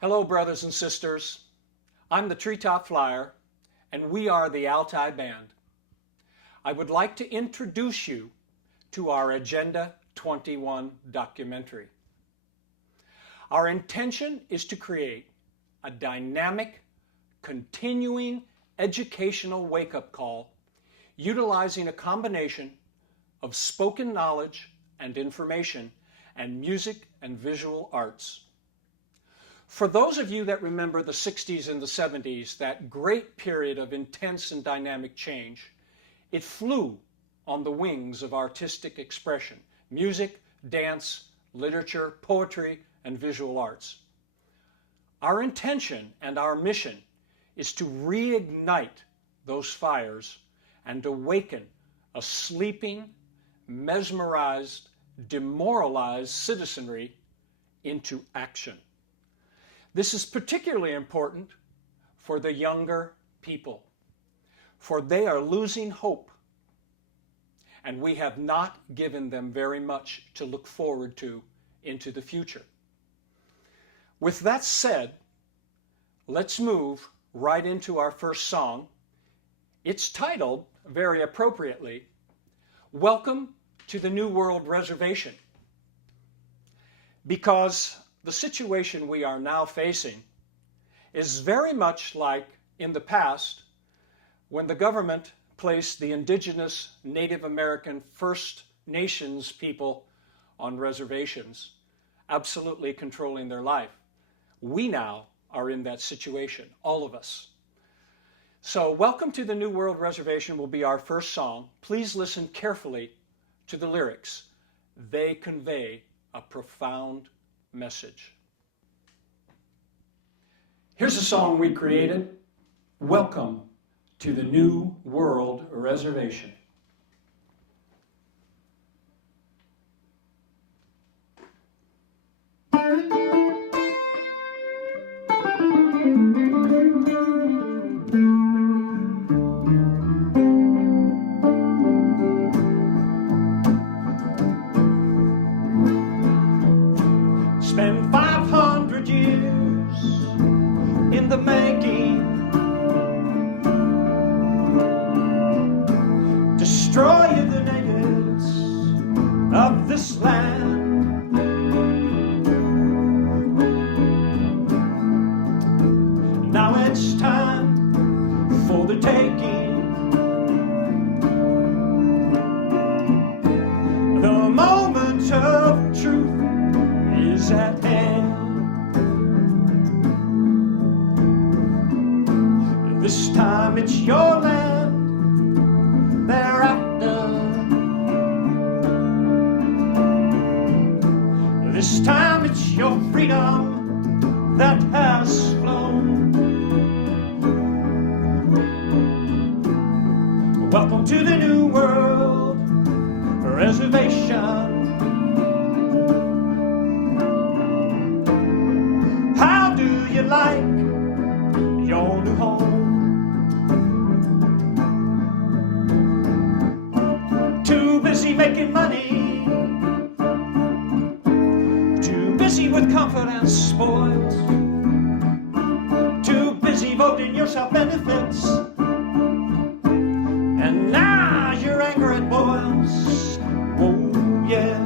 Hello, brothers and sisters. I'm the Treetop Flyer, and we are the ALTAI Band. I would like to introduce you to our Agenda 21 documentary. Our intention is to create a dynamic, continuing educational wake-up call utilizing a combination of spoken knowledge and information and music and visual arts. For those of you that remember the 60s and the 70s, that great period of intense and dynamic change, it flew on the wings of artistic expression, music, dance, literature, poetry, and visual arts. Our intention and our mission is to reignite those fires and awaken a sleeping, mesmerized, demoralized citizenry into action. This is particularly important for the younger people, for they are losing hope, and we have not given them very much to look forward to into the future. With that said, let's move right into our first song. It's titled, very appropriately, Welcome to the New World Reservation, because the situation we are now facing is very much like in the past when the government placed the indigenous Native American First Nations people on reservations, absolutely controlling their life. We now are in that situation, all of us. So Welcome to the New World Reservation will be our first song. Please listen carefully to the lyrics. They convey a profound message. Here's a song we created. Welcome to the New World Reservation. Spend 500 years in the making, destroy the natives of this land. Now it's time for the taking. The moment of truth is at hand. This time it's your land, thereafter. This time it's your freedom that has flown. Welcome to the New World Reservation. Like your new home. Too busy making money, too busy with comfort and spoils, too busy voting yourself benefits, and now your anger it boils. Oh yeah.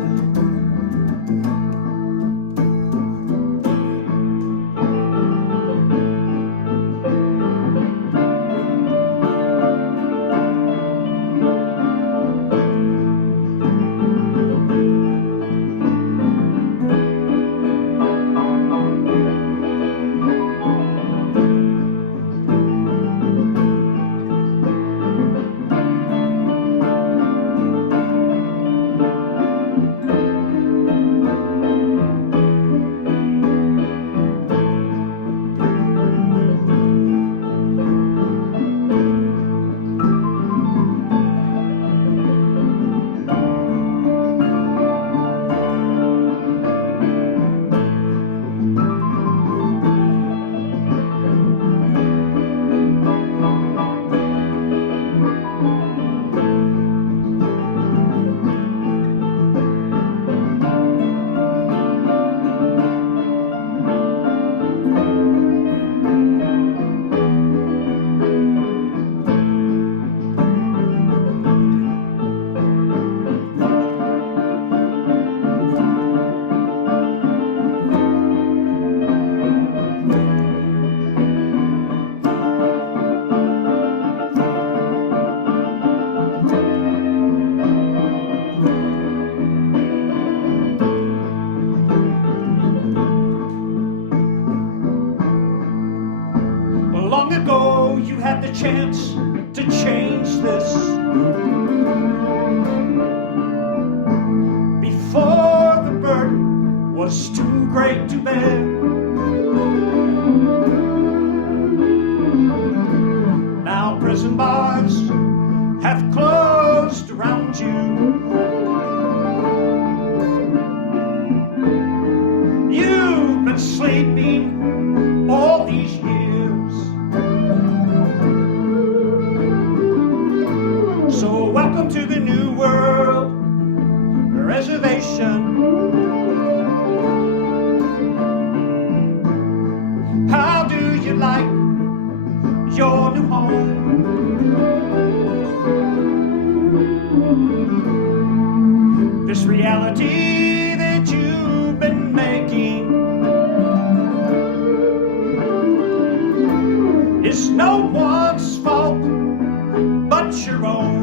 chance to change this. Before the burden was too great to bear, now prison bars have closed around you. You've been sleeping all these years. So welcome to the new world, reservation. How do you like your new home? This reality that you've been making is no one's fault but your own.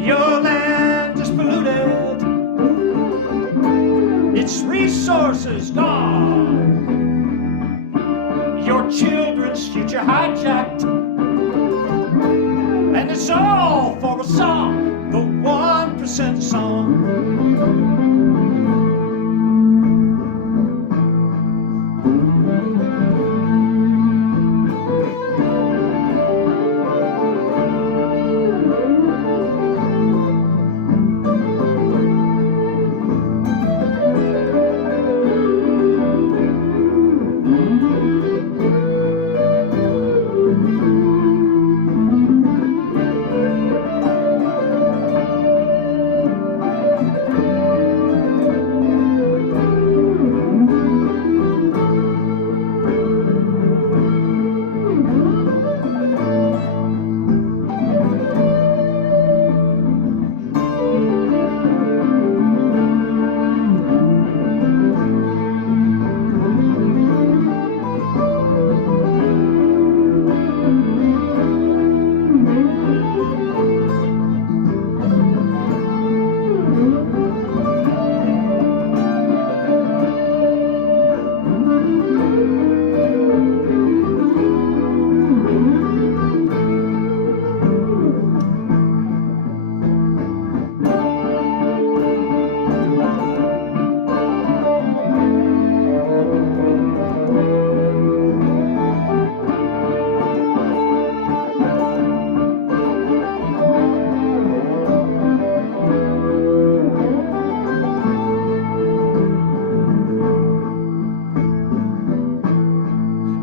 Your land is polluted, its resources gone, your children's future hijacked, and it's all for a song, the 1% song.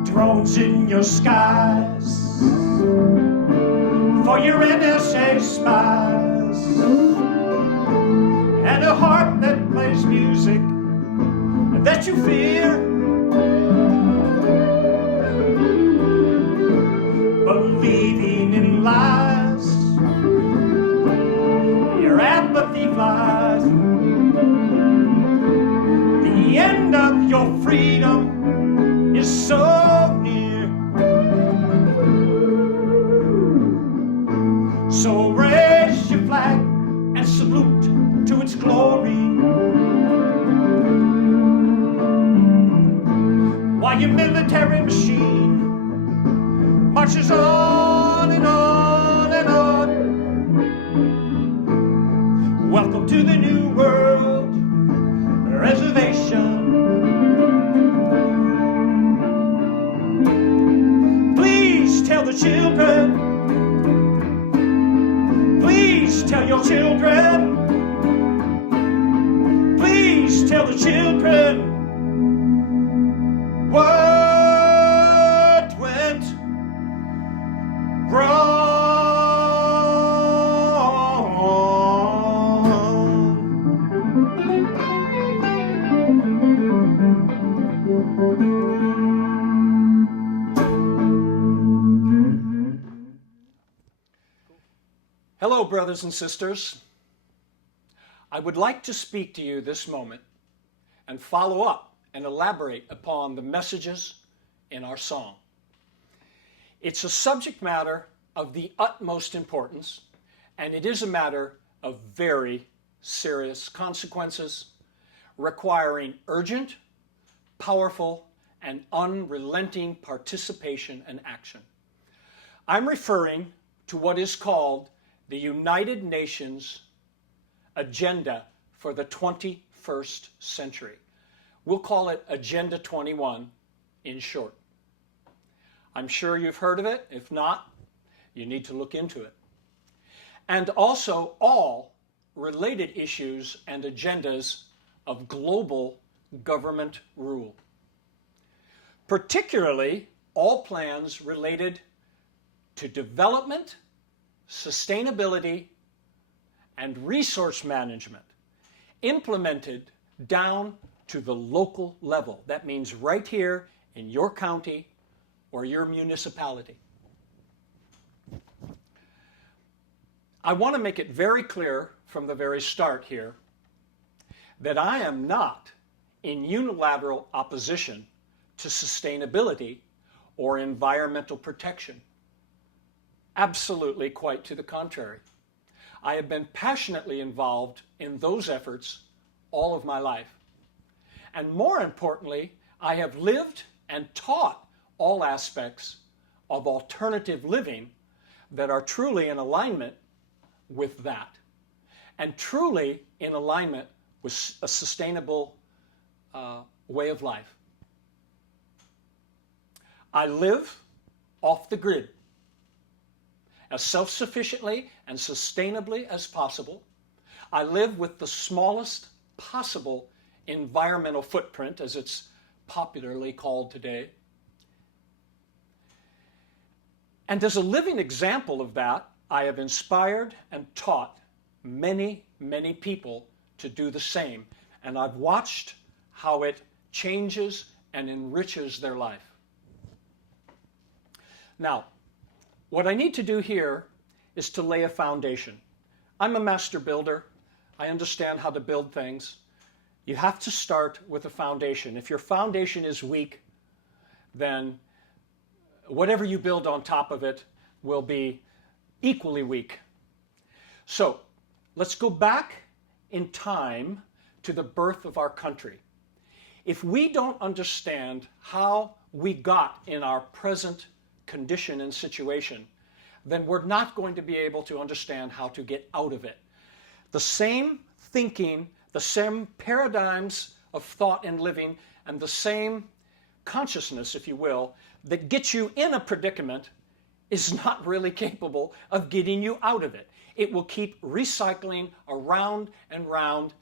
Drones in your skies for your NSA spies, and a heart that plays music that you fear, believing in lies, your apathy flies. The end of your freedom is so near. So raise your flag and salute to its glory, while your military machine marches on and on and on. Welcome to the new world, reservation. Please tell the children, please tell your children, please tell the children what went wrong. Hello, brothers and sisters. I would like to speak to you this moment and follow up and elaborate upon the messages in our song. It's a subject matter of the utmost importance, and it is a matter of very serious consequences, requiring urgent, powerful, and unrelenting participation and action. I'm referring to what is called the United Nations Agenda for the 21st Century. We'll call it Agenda 21 in short. I'm sure you've heard of it. If not, you need to look into it. And also all related issues and agendas of global government rule. Particularly all plans related to development, sustainability, and resource management implemented down to the local level. That means right here in your county or your municipality. I want to make it very clear from the very start here that I am not in unilateral opposition to sustainability or environmental protection. Absolutely, quite to the contrary. I have been passionately involved in those efforts all of my life. And more importantly, I have lived and taught all aspects of alternative living that are truly in alignment with that, and truly in alignment with a sustainable way of life. I live off the grid as self-sufficiently and sustainably as possible. I live with the smallest possible environmental footprint, as it's popularly called today. And as a living example of that, I have inspired and taught many, many people to do the same. And I've watched how it changes and enriches their life. Now, what I need to do here is to lay a foundation. I'm a master builder. I understand how to build things. You have to start with a foundation. If your foundation is weak, then whatever you build on top of it will be equally weak. So let's go back in time to the birth of our country. If we don't understand how we got in our present condition and situation, then we're not going to be able to understand how to get out of it. The same thinking, the same paradigms of thought and living, and the same consciousness, if you will, that gets you in a predicament is not really capable of getting you out of it. It will keep recycling around and round,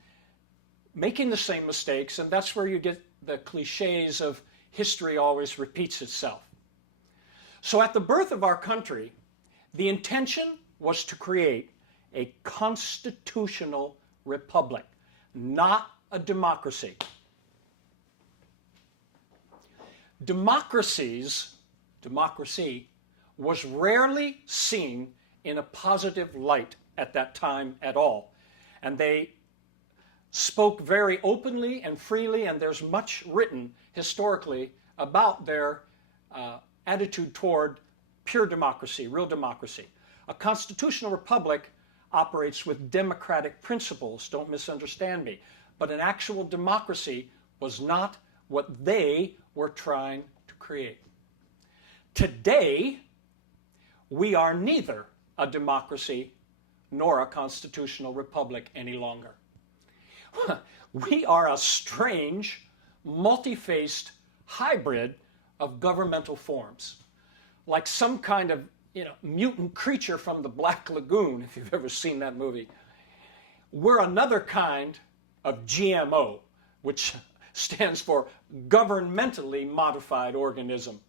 making the same mistakes, and that's where you get the cliches of history always repeats itself. So at the birth of our country, the intention was to create a constitutional republic, not a democracy. Democracy was rarely seen in a positive light at that time at all. And they spoke very openly and freely, and there's much written historically about their attitude toward pure democracy, real democracy. A constitutional republic operates with democratic principles, don't misunderstand me, but an actual democracy was not what they were trying to create. Today, we are neither a democracy nor a constitutional republic any longer. We are a strange, multi-faced hybrid of governmental forms, like some kind of mutant creature from the Black Lagoon, if you've ever seen that movie. We're another kind of GMO, which stands for governmentally modified organism.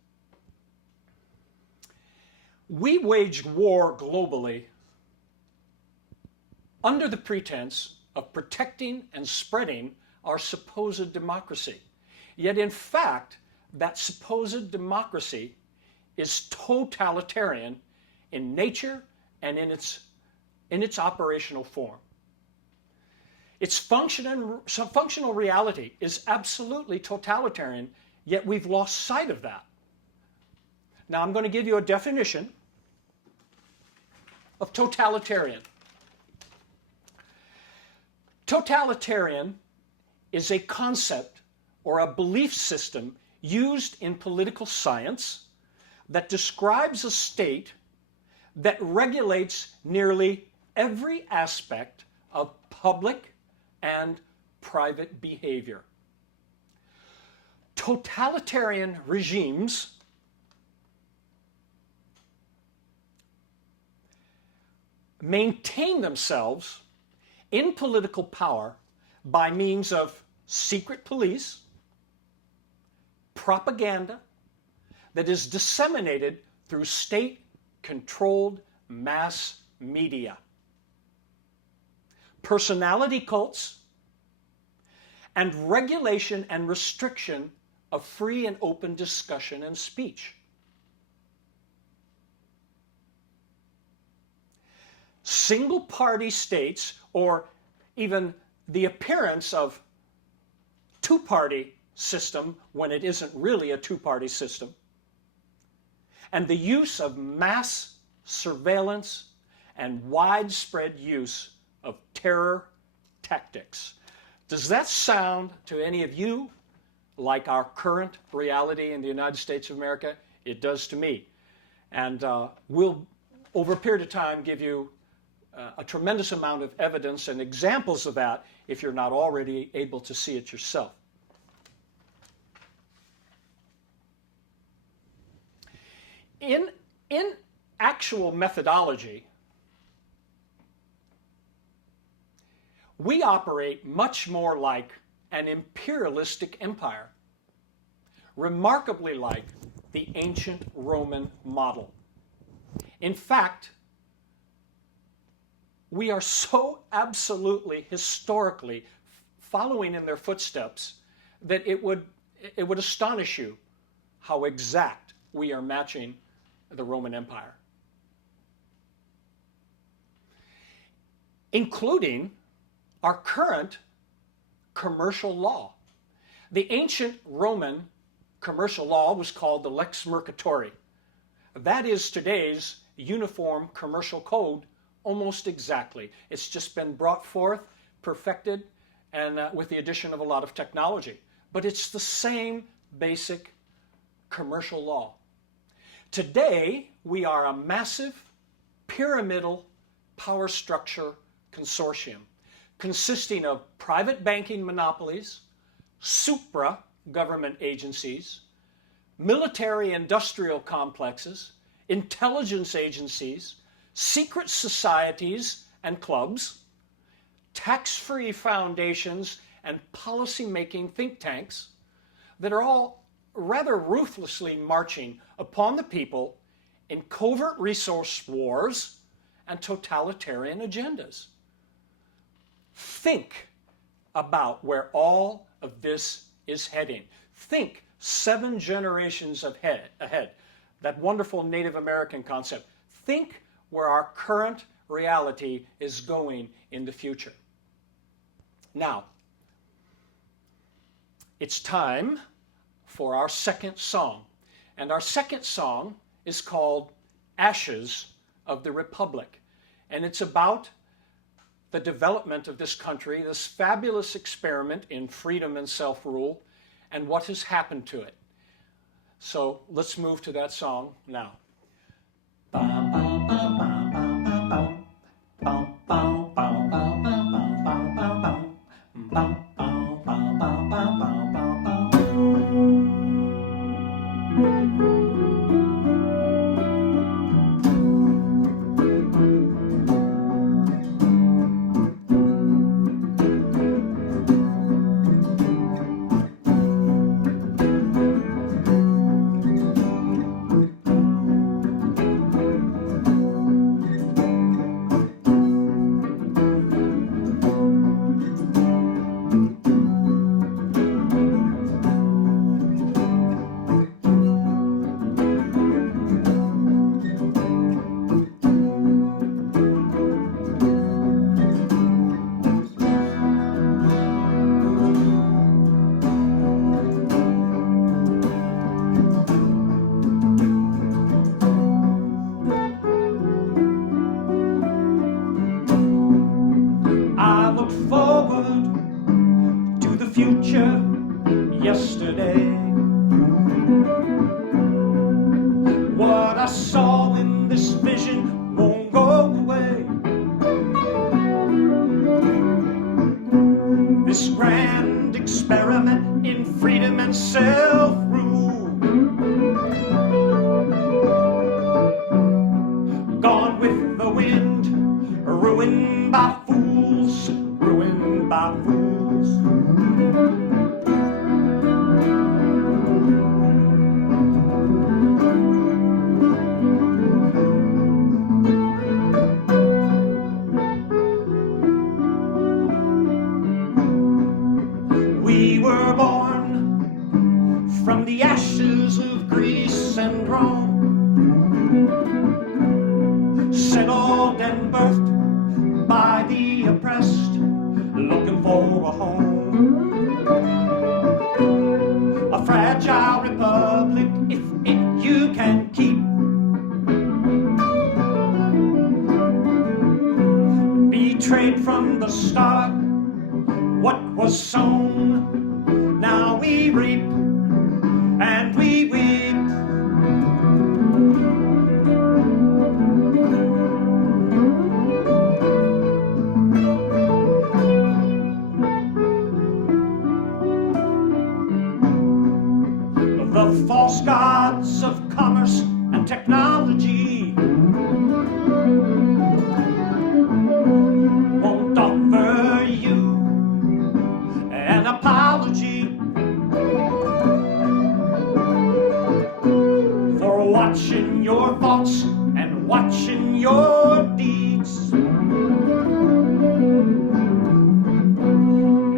We waged war globally under the pretense of protecting and spreading our supposed democracy. Yet in fact, that supposed democracy is totalitarian in nature and in its operational form. Its functional reality is absolutely totalitarian, yet we've lost sight of that. Now I'm going to give you a definition of totalitarian. Totalitarian is a concept or a belief system used in political science that describes a state that regulates nearly every aspect of public and private behavior. Totalitarian regimes maintain themselves in political power by means of secret police, propaganda that is disseminated through state-controlled mass media, personality cults, and regulation and restriction of free and open discussion and speech. Single-party states, or even the appearance of two-party system when it isn't really a two-party system, and the use of mass surveillance and widespread use of terror tactics. Does that sound to any of you like our current reality in the United States of America? It does to me. And we'll, over a period of time, give you a tremendous amount of evidence and examples of that if you're not already able to see it yourself. In actual methodology, we operate much more like an imperialistic empire, remarkably like the ancient Roman model. In fact, we are so absolutely historically following in their footsteps that it would astonish you how exact we are matching the Roman Empire, including our current commercial law. The ancient Roman commercial law was called the Lex Mercatori. That is today's uniform commercial code almost exactly. It's just been brought forth, perfected, and with the addition of a lot of technology. But it's the same basic commercial law. Today, we are a massive pyramidal power structure consortium consisting of private banking monopolies, supra-government agencies, military-industrial complexes, intelligence agencies, secret societies and clubs, tax-free foundations, and policy-making think tanks that are all rather ruthlessly marching upon the people in covert resource wars and totalitarian agendas. Think about where all of this is heading. Think 7 generations ahead. That wonderful Native American concept. Think where our current reality is going in the future. Now, it's time for our second song. And our second song is called Ashes of the Republic. And it's about the development of this country, this fabulous experiment in freedom and self-rule, and what has happened to it. So let's move to that song now. Forward to the future yesterday. I saw in this vision won't go away. This grand experiment in freedom and self-rule, gone with the wind, ruined by fools, ruined by fools. We were born from the ashes of Greece and Rome, settled and birthed by the oppressed, looking for a home. A fragile republic, if it you can keep. Betrayed from the start, what was sown, now we reap and we weep. The false gods of commerce and technology won't offer you an apology for watching your thoughts and watching your deeds.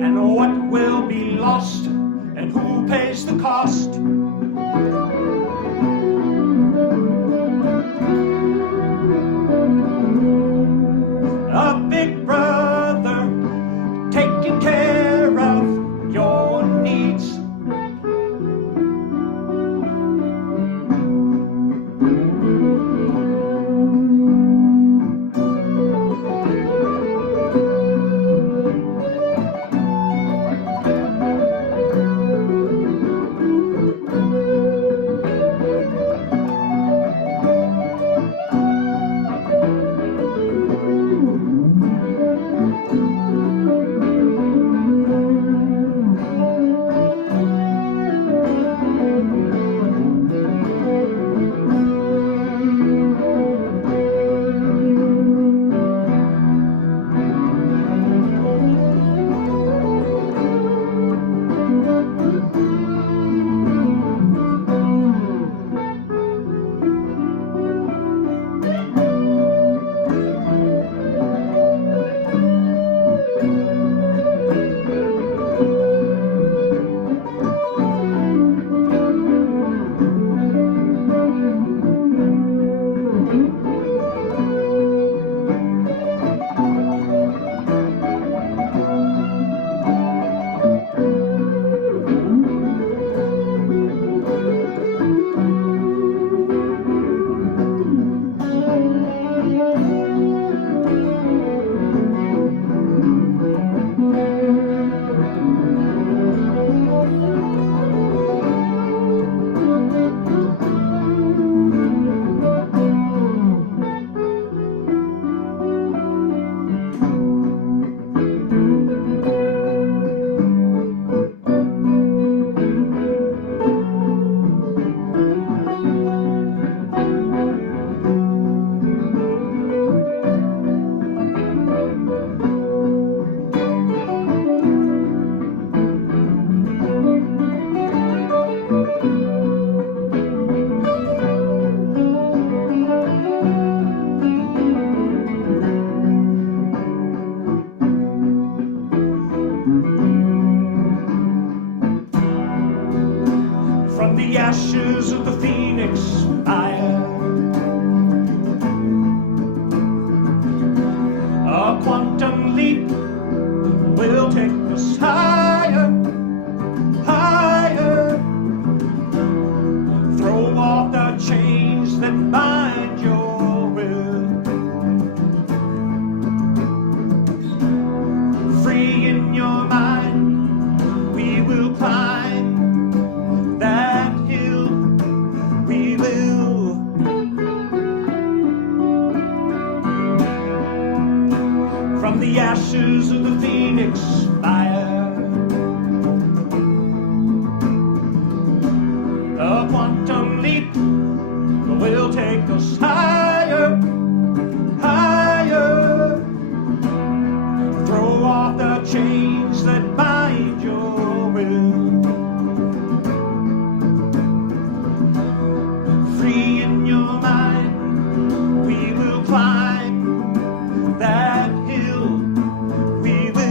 And what will be lost and who pays the cost? A big brother taking care of your needs. From the ashes of the phoenix fire, a quantum leap will take us higher, higher. Throw off the chains that bind your will. Free in your mind, we will climb that hill, we will. ashes of the phoenix fire. A quantum leap will take us higher, higher. Throw off the chains that bind your will. Free in your mind, we will climb that hill. We will.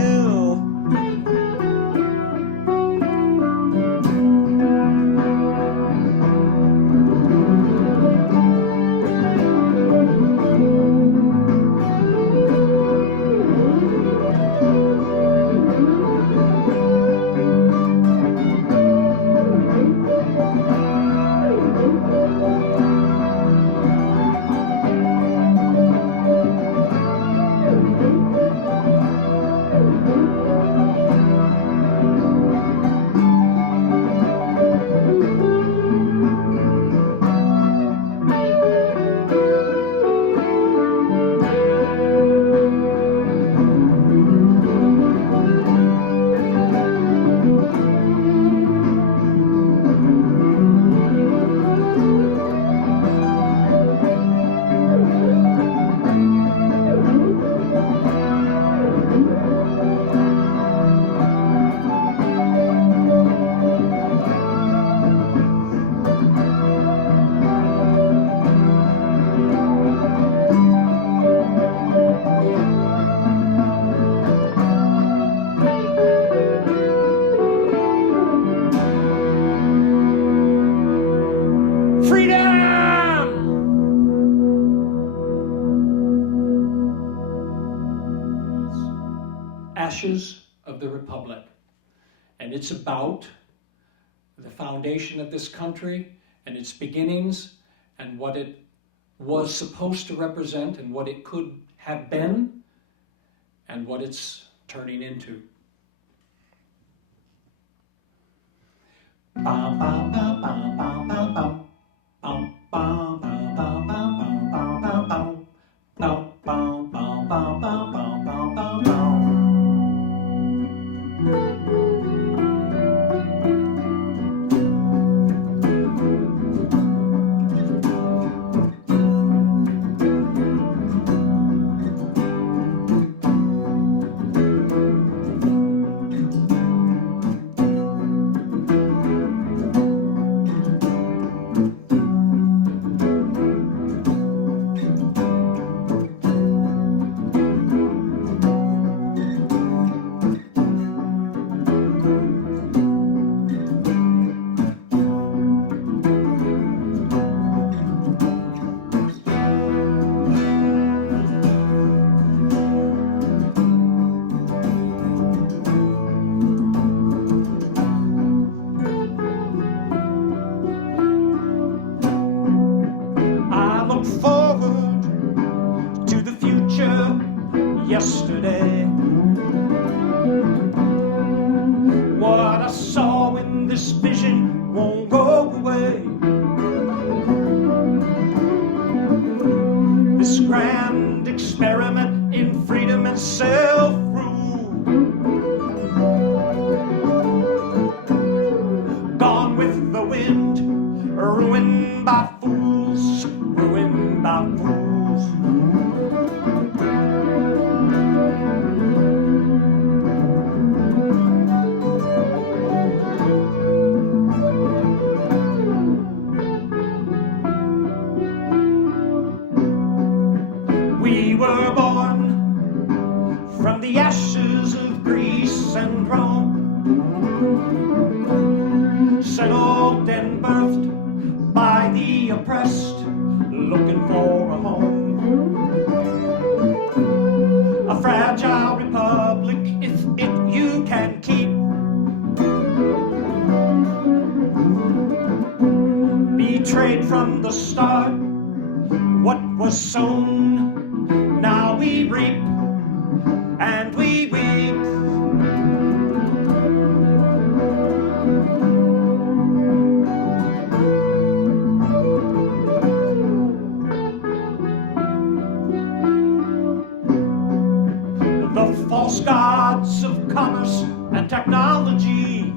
Ashes of the Republic. And it's about the foundation of this country and its beginnings and what it was supposed to represent and what it could have been and what it's turning into. Yesterday, what I saw in this vision won't go away. This grand experiment in freedom and self-rule, gone with the wind, ruined by fools, ruined by fools. We were born from the ashes of Greece and Rome, settled and birthed by the oppressed, looking for a home. A fragile republic, if it you can keep. Betrayed from the start, what was sown, now we reap, and we weep. The false false gods of commerce and technology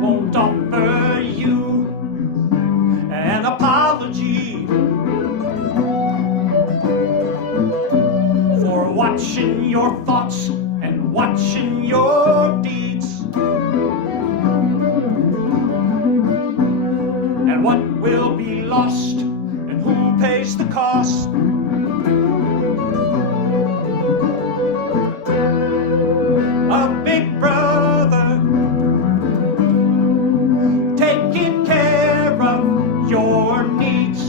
won't offer you an apology for watching your thoughts and watching your deeds. And what will be lost and who pays the cost? A big brother taking care of your needs.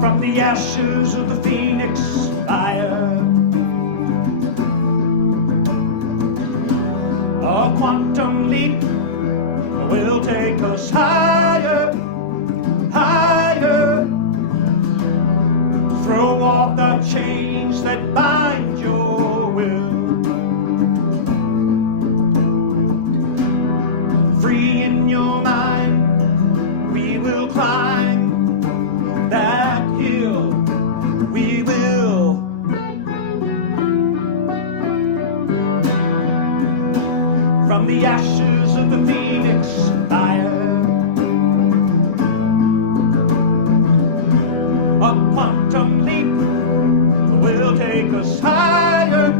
From the ashes of the phoenix fire, a quantum leap will take us higher, higher. Throw off the chains that bind your will. Free in your mind, we will climb that hill, we will. From the ashes of the phoenix fire, a quantum leap will take us higher,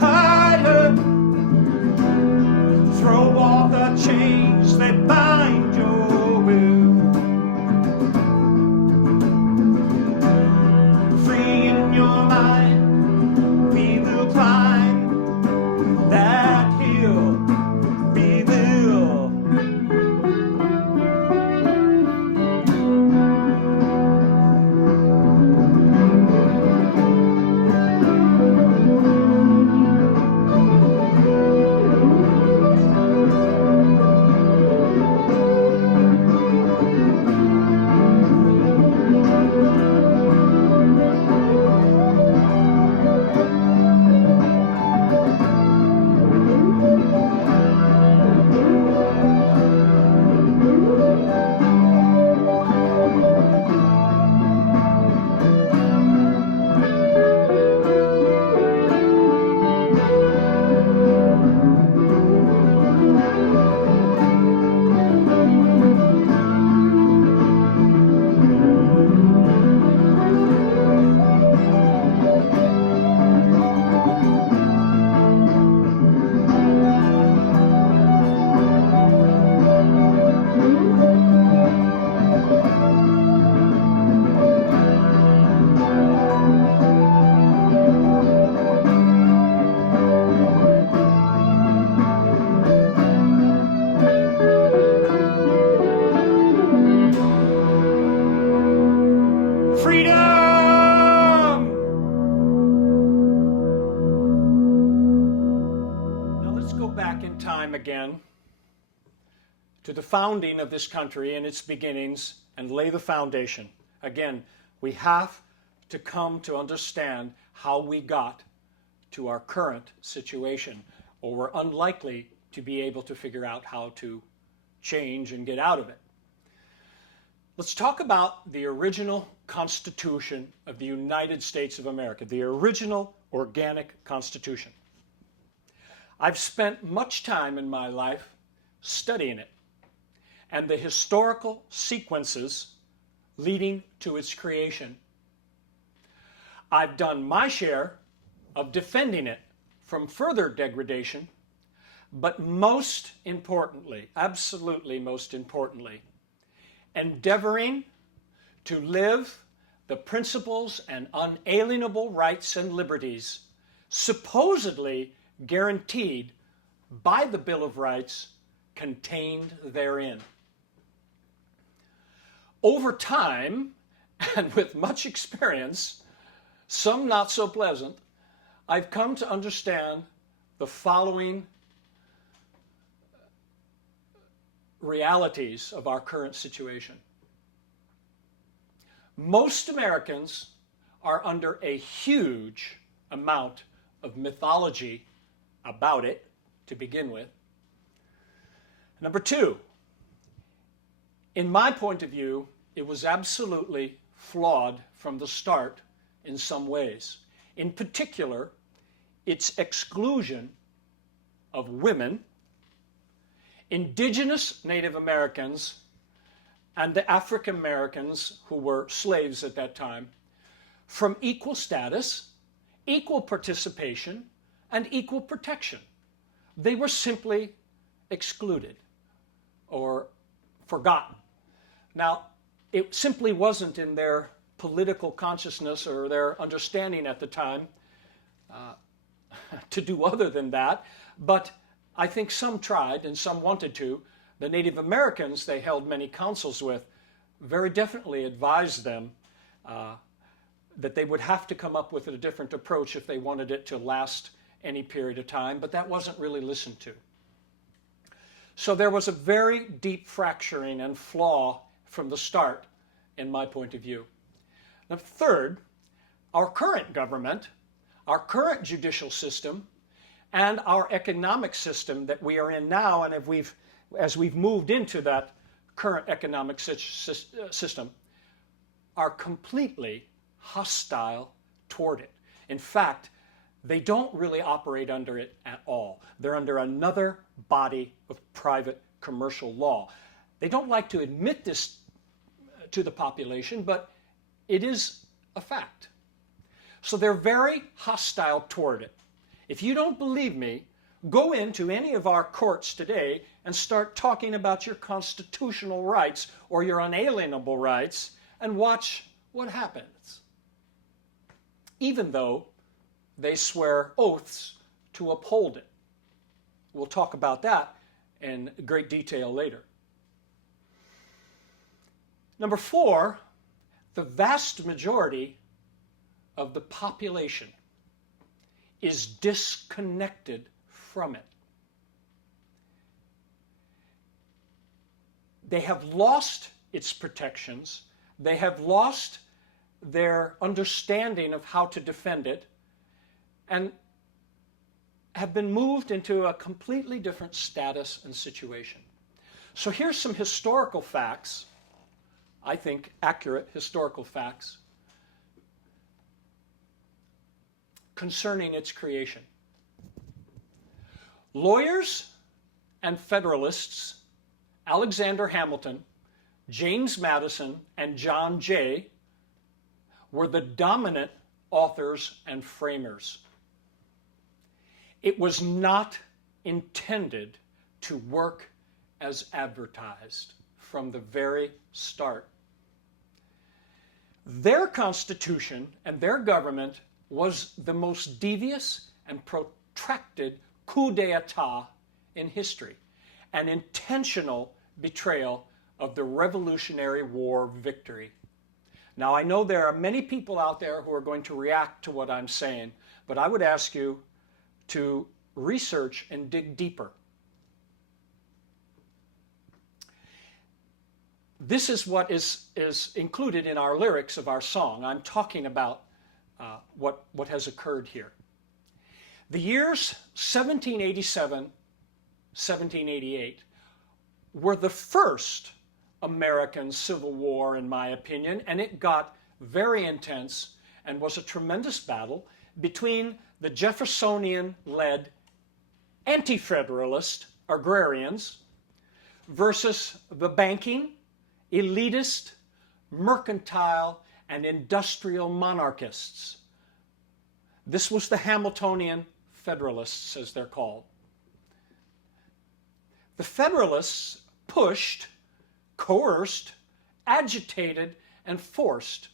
higher. Throw off the chains that bind your will. to the founding of this country and its beginnings and lay the foundation. Again, we have to come to understand how we got to our current situation, or we're unlikely to be able to figure out how to change and get out of it. Let's talk about the original Constitution of the United States of America, the original organic Constitution. I've spent much time in my life studying it and the historical sequences leading to its creation. I've done my share of defending it from further degradation, but most importantly, absolutely most importantly, endeavoring to live the principles and unalienable rights and liberties supposedly guaranteed by the Bill of Rights contained therein. Over time, and with much experience, some not so pleasant, I've come to understand the following realities of our current situation. Most Americans are under a huge amount of mythology about it to begin with. Number two, in my point of view, it was absolutely flawed from the start in some ways. In particular, its exclusion of women, indigenous Native Americans, and the African Americans who were slaves at that time from equal status, equal participation, and equal protection. They were simply excluded or forgotten. Now, it simply wasn't in their political consciousness or their understanding at the time to do other than that, but I think some tried and some wanted to. The Native Americans they held many councils with very definitely advised them that they would have to come up with a different approach if they wanted it to last any period of time, but that wasn't really listened to. So there was a very deep fracturing and flaw from the start, in my point of view. Now, third, our current government, our current judicial system, and our economic system that we are in now, and as we've moved into that current economic system, are completely hostile toward it. In fact, they don't really operate under it at all. They're under another body of private commercial law. They don't like to admit this to the population, but it is a fact. So they're very hostile toward it. If you don't believe me, go into any of our courts today and start talking about your constitutional rights or your unalienable rights and watch what happens. Even though they swear oaths to uphold it. We'll talk about that in great detail later. Number four, the vast majority of the population is disconnected from it. They have lost its protections. They have lost their understanding of how to defend it and have been moved into a completely different status and situation. So here's some historical facts, I think accurate historical facts, concerning its creation. Lawyers and Federalists, Alexander Hamilton, James Madison, and John Jay, were the dominant authors and framers. It was not intended to work as advertised from the very start. Their constitution and their government was the most devious and protracted coup d'etat in history, an intentional betrayal of the Revolutionary War victory. Now, I know there are many people out there who are going to react to what I'm saying, but I would ask you to research and dig deeper. this is what is included in our lyrics of our song. I'm talking about what has occurred here. The years 1787, 1788 were the first American Civil War, in my opinion, and it got very intense and was a tremendous battle between the Jeffersonian-led anti-federalist agrarians versus the banking, elitist, mercantile, and industrial monarchists. This was the Hamiltonian Federalists, as they're called. The Federalists pushed, coerced, agitated, and forced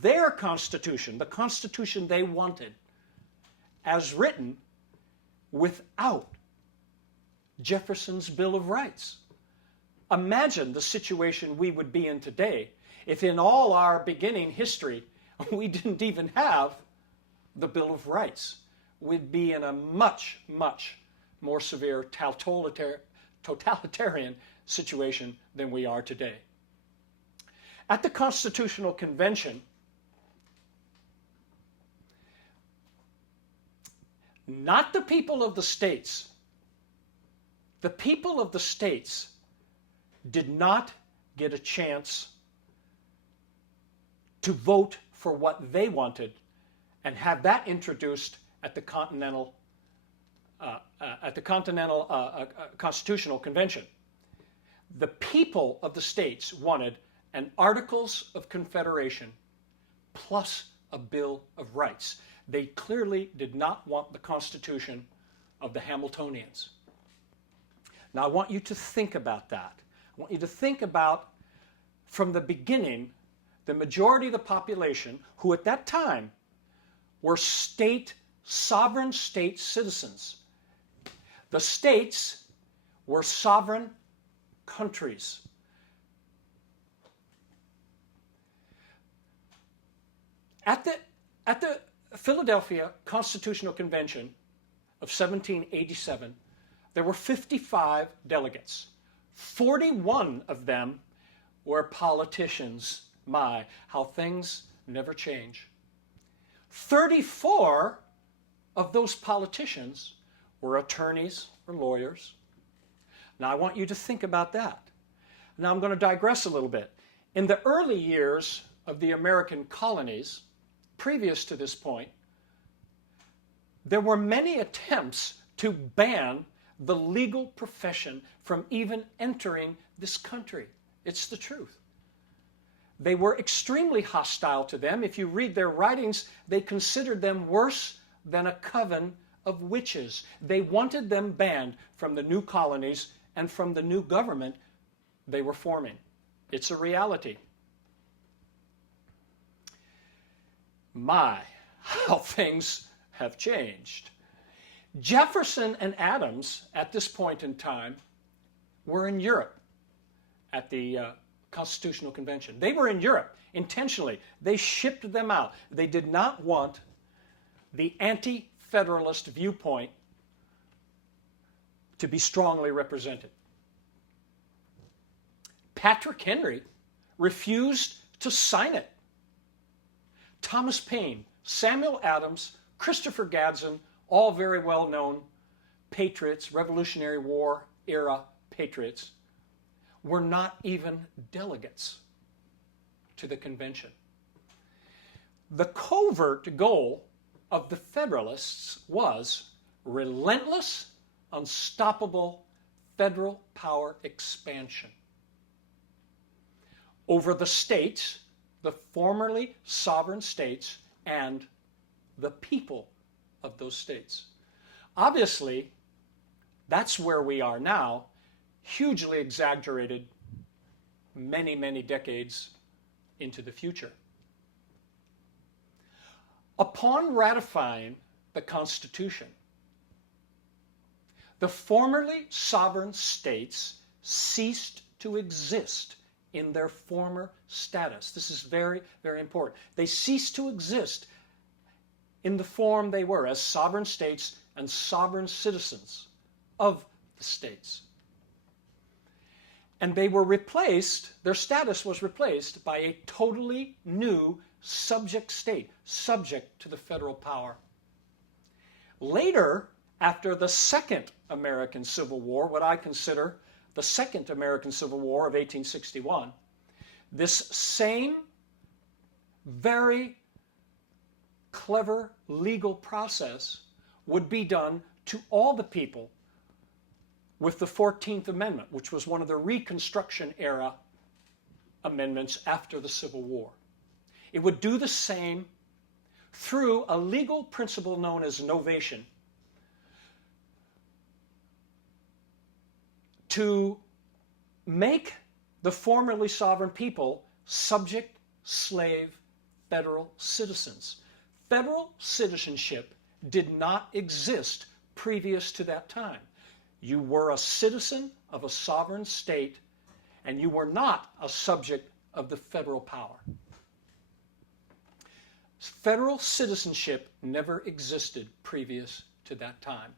their Constitution, the Constitution they wanted, as written, without Jefferson's Bill of Rights. Imagine the situation we would be in today if in all our beginning history we didn't even have the Bill of Rights. We'd be in a much, much more severe totalitarian situation than we are today. At the Constitutional Convention, not the people of the states, the people of the states did not get a chance to vote for what they wanted and have that introduced at the Constitutional Convention. The people of the states wanted an Articles of Confederation plus a Bill of Rights. They clearly did not want the Constitution of the Hamiltonians. Now I want you to think about that. I want you to think about, from the beginning, the majority of the population who at that time were sovereign state citizens. The states were sovereign countries. At the Philadelphia Constitutional Convention of 1787, there were 55 delegates. 41 of them were politicians. My, how things never change. 34 of those politicians were attorneys or lawyers. Now I want you to think about that. Now I'm going to digress a little bit. In the early years of the American colonies, previous to this point, there were many attempts to ban the legal profession from even entering this country. It's the truth. They were extremely hostile to them. If you read their writings, they considered them worse than a coven of witches. They wanted them banned from the new colonies and from the new government they were forming. It's a reality. My, how things have changed. Jefferson and Adams, at this point in time, were in Europe at the Constitutional Convention. They were in Europe intentionally. They shipped them out. They did not want the anti-federalist viewpoint to be strongly represented. Patrick Henry refused to sign it. Thomas Paine, Samuel Adams, Christopher Gadsden, all very well-known patriots, Revolutionary War era patriots, were not even delegates to the convention. The covert goal of the Federalists was relentless, unstoppable federal power expansion over the states, the formerly sovereign states, and the people of those states. Obviously, that's where we are now, hugely exaggerated many, many decades into the future. Upon ratifying the Constitution, the formerly sovereign states ceased to exist in their former status. This is very, very important. They ceased to exist in the form they were as sovereign states and sovereign citizens of the states. And they were replaced, their status was replaced by a totally new subject state, subject to the federal power. Later, after the Second American Civil War, what I consider the Second American Civil War of 1861, this same very clever legal process would be done to all the people with the 14th Amendment, which was one of the Reconstruction era amendments after the Civil War. It would do the same through a legal principle known as novation to make the formerly sovereign people subject, slave, federal citizens. Federal citizenship did not exist previous to that time. You were a citizen of a sovereign state, and you were not a subject of the federal power. Federal citizenship never existed previous to that time.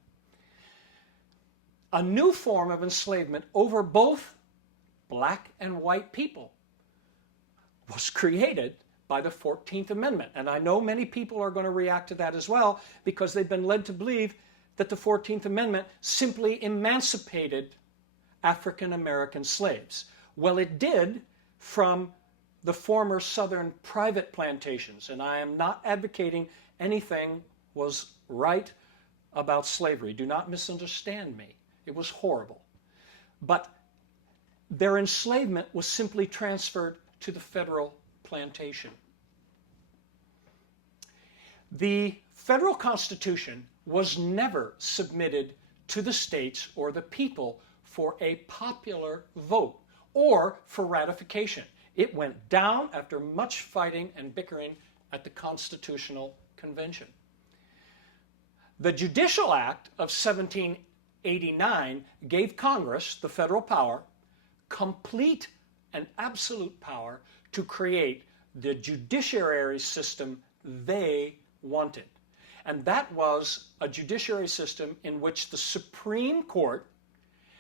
A new form of enslavement over both black and white people was created by the 14th Amendment. And I know many people are going to react to that as well, because they've been led to believe that the 14th Amendment simply emancipated African American slaves. Well, it did from the former southern private plantations, and I am not advocating anything was right about slavery. Do not misunderstand me. It was horrible. But their enslavement was simply transferred to the federal plantation. The federal Constitution was never submitted to the states or the people for a popular vote or for ratification. It went down after much fighting and bickering at the Constitutional Convention. The Judicial Act of 1789 gave Congress, the federal power, complete and absolute power to create the judiciary system they wanted. And that was a judiciary system in which the Supreme Court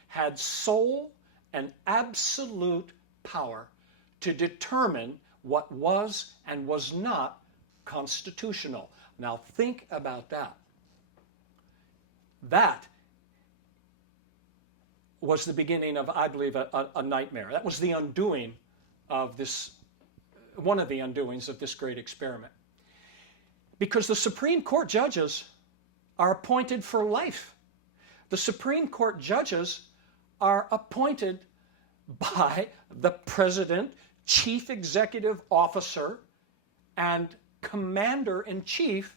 had sole and absolute power to determine what was and was not constitutional. Now think about that. That was the beginning of, I believe, a nightmare. That was the undoing of this, one of the undoings of this great experiment. Because the Supreme Court judges are appointed for life. The Supreme Court judges are appointed by the President, Chief Executive Officer, and Commander-in-Chief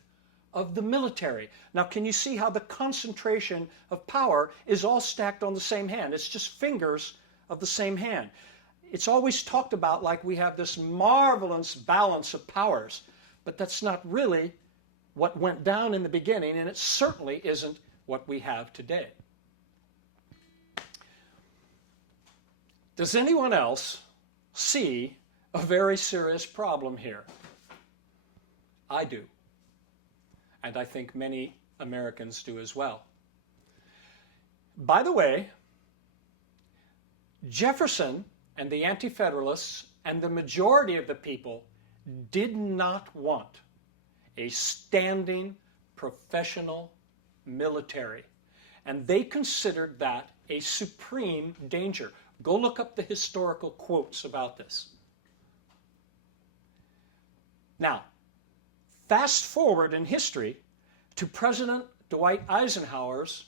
of the military. Now, can you see how the concentration of power is all stacked on the same hand? It's just fingers of the same hand. It's always talked about like we have this marvelous balance of powers, but that's not really what went down in the beginning, and it certainly isn't what we have today. Does anyone else see a very serious problem here? I do. And I think many Americans do as well. By the way, Jefferson and the Anti-Federalists and the majority of the people did not want a standing professional military. And they considered that a supreme danger. Go look up the historical quotes about this. Now, fast forward in history to President Dwight Eisenhower's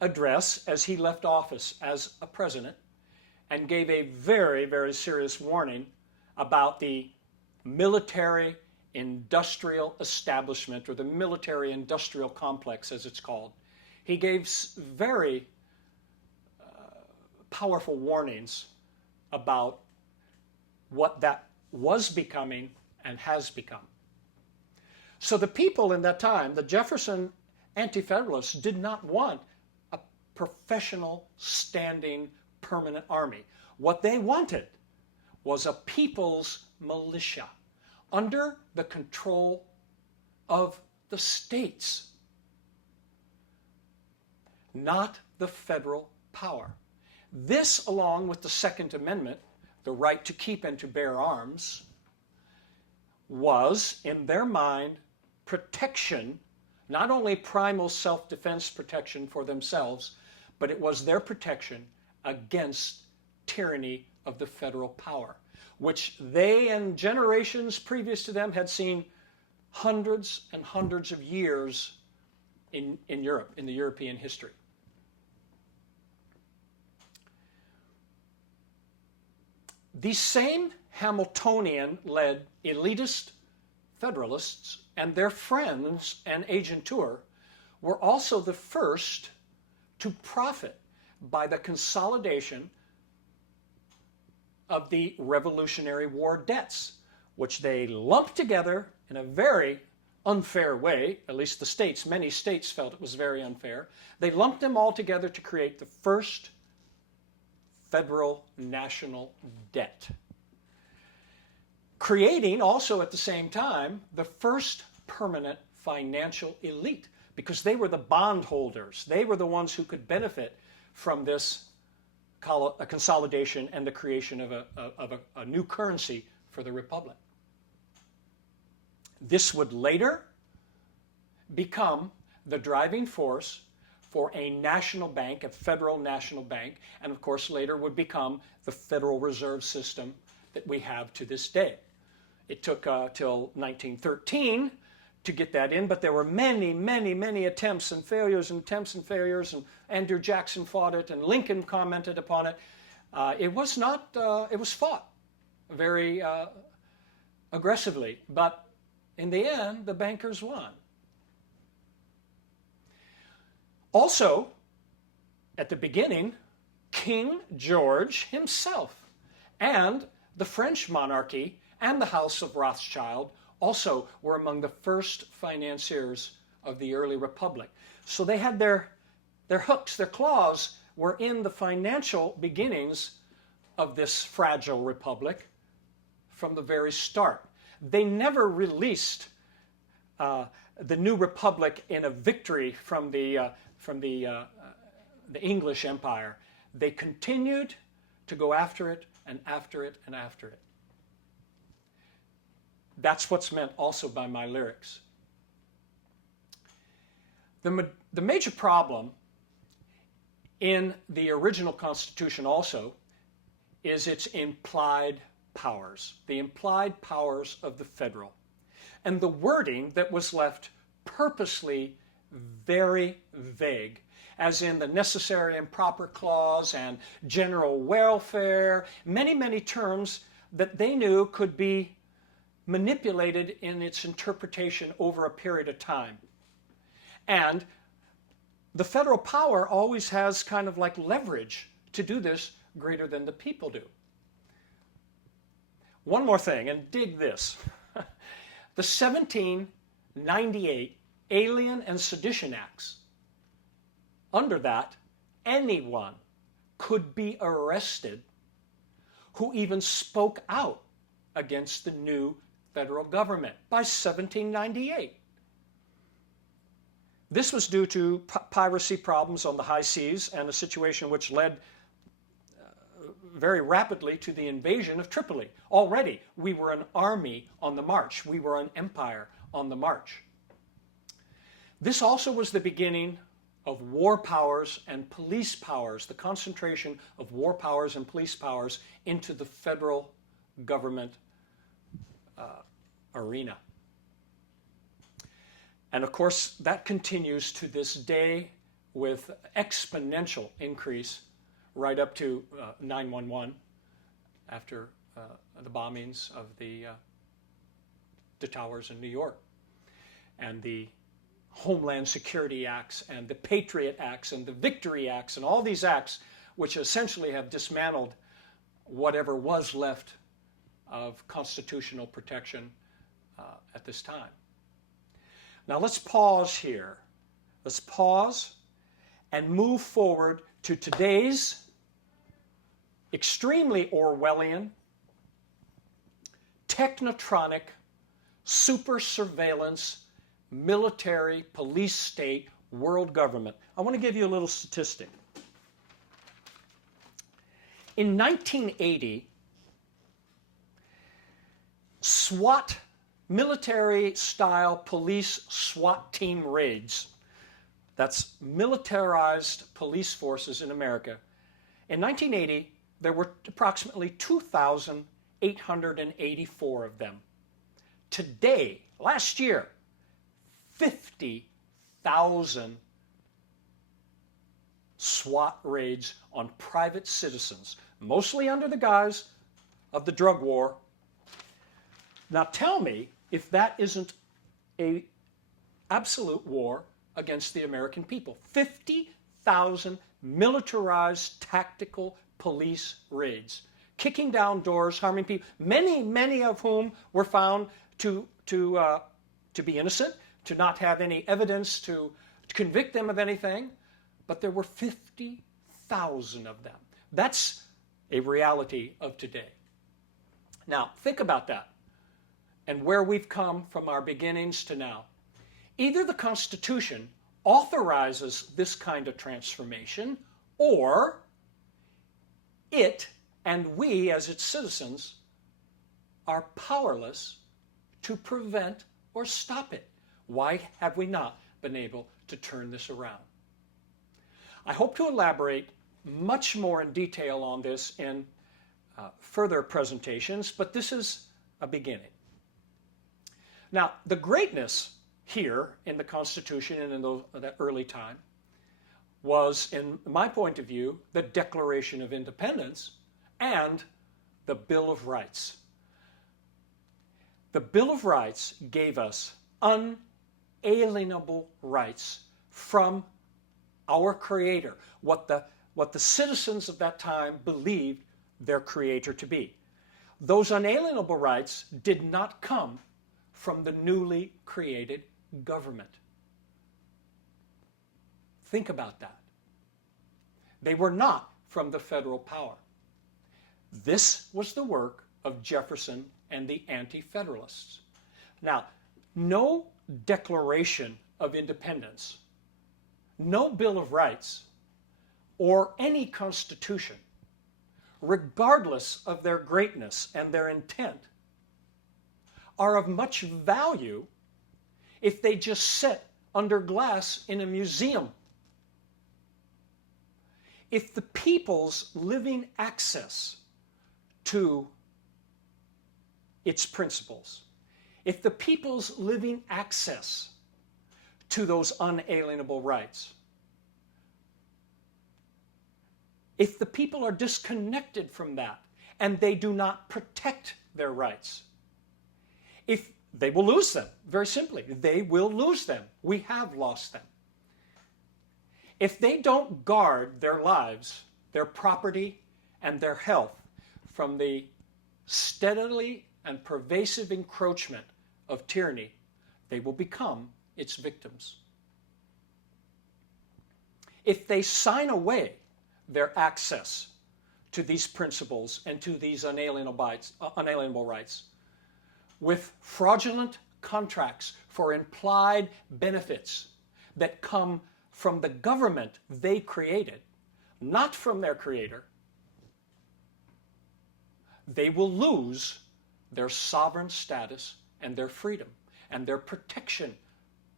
address as he left office as a president and gave a very, very serious warning about the military industrial establishment, or the military industrial complex as it's called. He gave very powerful warnings about what that was becoming and has become. So the people in that time, the Jefferson Anti-Federalists, did not want a professional, standing, permanent army. What they wanted was a people's militia under the control of the states, not the federal power. This, along with the Second Amendment, the right to keep and to bear arms, was, in their mind, protection, not only primal self-defense protection for themselves, but it was their protection against tyranny of the federal power, which they and generations previous to them had seen hundreds and hundreds of years in Europe, in the European history. These same Hamiltonian-led elitist Federalists and their friends and agentur were also the first to profit by the consolidation of the Revolutionary War debts, which they lumped together in a very unfair way. At least the states, many states felt it was very unfair. They lumped them all together to create the first federal national debt, creating also at the same time the first permanent financial elite, because they were the bondholders. They were the ones who could benefit from this consolidation and the creation of a new currency for the Republic. This would later become the driving force for a national bank, a federal national bank, and of course later would become the Federal Reserve System that we have to this day. It took till 1913 to get that in, but there were many, many, many attempts and failures and attempts and failures, and Andrew Jackson fought it, and Lincoln commented upon it. It was fought very aggressively, but in the end, the bankers won. Also, at the beginning, King George himself and the French monarchy and the House of Rothschild also were among the first financiers of the early republic. So they had their hooks, their claws were in the financial beginnings of this fragile republic from the very start. They never released the new republic in a victory from the English Empire. They continued to go after it and after it and after it. That's what's meant also by my lyrics. The major problem in the original Constitution also is its implied powers, the implied powers of the federal, and the wording that was left purposely very vague, as in the necessary and proper clause and general welfare, many, many terms that they knew could be manipulated in its interpretation over a period of time. And the federal power always has kind of like leverage to do this greater than the people do. One more thing, and dig this. The 1798 Alien and Sedition Acts, under that, anyone could be arrested who even spoke out against the new federal government by 1798. This was due to piracy problems on the high seas and a situation which led very rapidly to the invasion of Tripoli. Already, we were an army on the march. We were an empire on the march. This also was the beginning of war powers and police powers, the concentration of war powers and police powers into the federal government arena. And of course, that continues to this day with exponential increase right up to 9/11 after the bombings of the towers in New York, and the Homeland Security Acts and the Patriot Acts and the Victory Acts and all these acts which essentially have dismantled whatever was left of constitutional protection at this time. Now let's pause here. Let's pause and move forward to today's extremely Orwellian, technotronic, super surveillance, military, police state, world government. I want to give you a little statistic. In 1980, SWAT, military-style police SWAT team raids, that's militarized police forces in America. In 1980, there were approximately 2,884 of them. Today, last year, 50,000 SWAT raids on private citizens, mostly under the guise of the drug war. Now tell me if that isn't an absolute war against the American people. 50,000 militarized tactical police raids, kicking down doors, harming people, many of whom were found to be innocent, to not have any evidence to convict them of anything, but there were 50,000 of them. That's a reality of today. Now, think about that and where we've come from our beginnings to now. Either the Constitution authorizes this kind of transformation, or it and we as its citizens are powerless to prevent or stop it. Why have we not been able to turn this around? I hope to elaborate much more in detail on this in further presentations, but this is a beginning. Now, the greatness here in the Constitution and in that early time was, in my point of view, the Declaration of Independence and the Bill of Rights. The Bill of Rights gave us unalienable rights from our Creator, what the citizens of that time believed their Creator to be. Those unalienable rights did not come from the newly created government. Think about that. They were not from the federal power. This was the work of Jefferson and the Anti-Federalists. Now, no Declaration of Independence, no Bill of Rights, or any Constitution, regardless of their greatness and their intent, are of much value if they just sit under glass in a museum. If the people's living access to its principles, if the people's living access to those unalienable rights, if the people are disconnected from that and they do not protect their rights, if they will lose them, very simply. They will lose them. We have lost them. If they don't guard their lives, their property, and their health from the steadily and pervasive encroachment of tyranny, they will become its victims. If they sign away their access to these principles and to these unalienable rights, with fraudulent contracts for implied benefits that come from the government they created, not from their Creator, they will lose their sovereign status and their freedom and their protection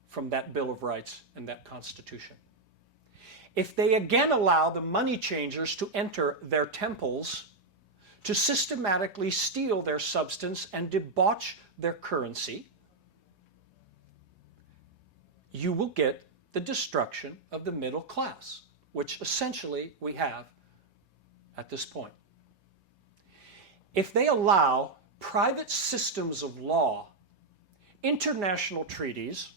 from that Bill of Rights and that Constitution. If they again allow the money changers to enter their temples, to systematically steal their substance and debauch their currency, you will get the destruction of the middle class, which essentially we have at this point. If they allow private systems of law, international treaties,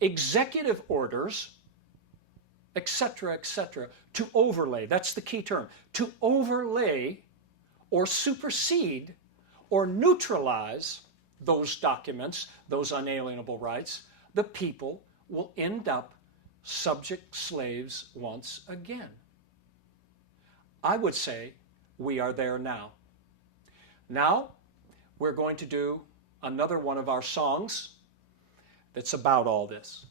executive orders, etc., to overlay, that's the key term, to overlay or supersede or neutralize those documents, those unalienable rights, the people will end up subject slaves once again. I would say we are there now. Now, we're going to do another one of our songs that's about all this.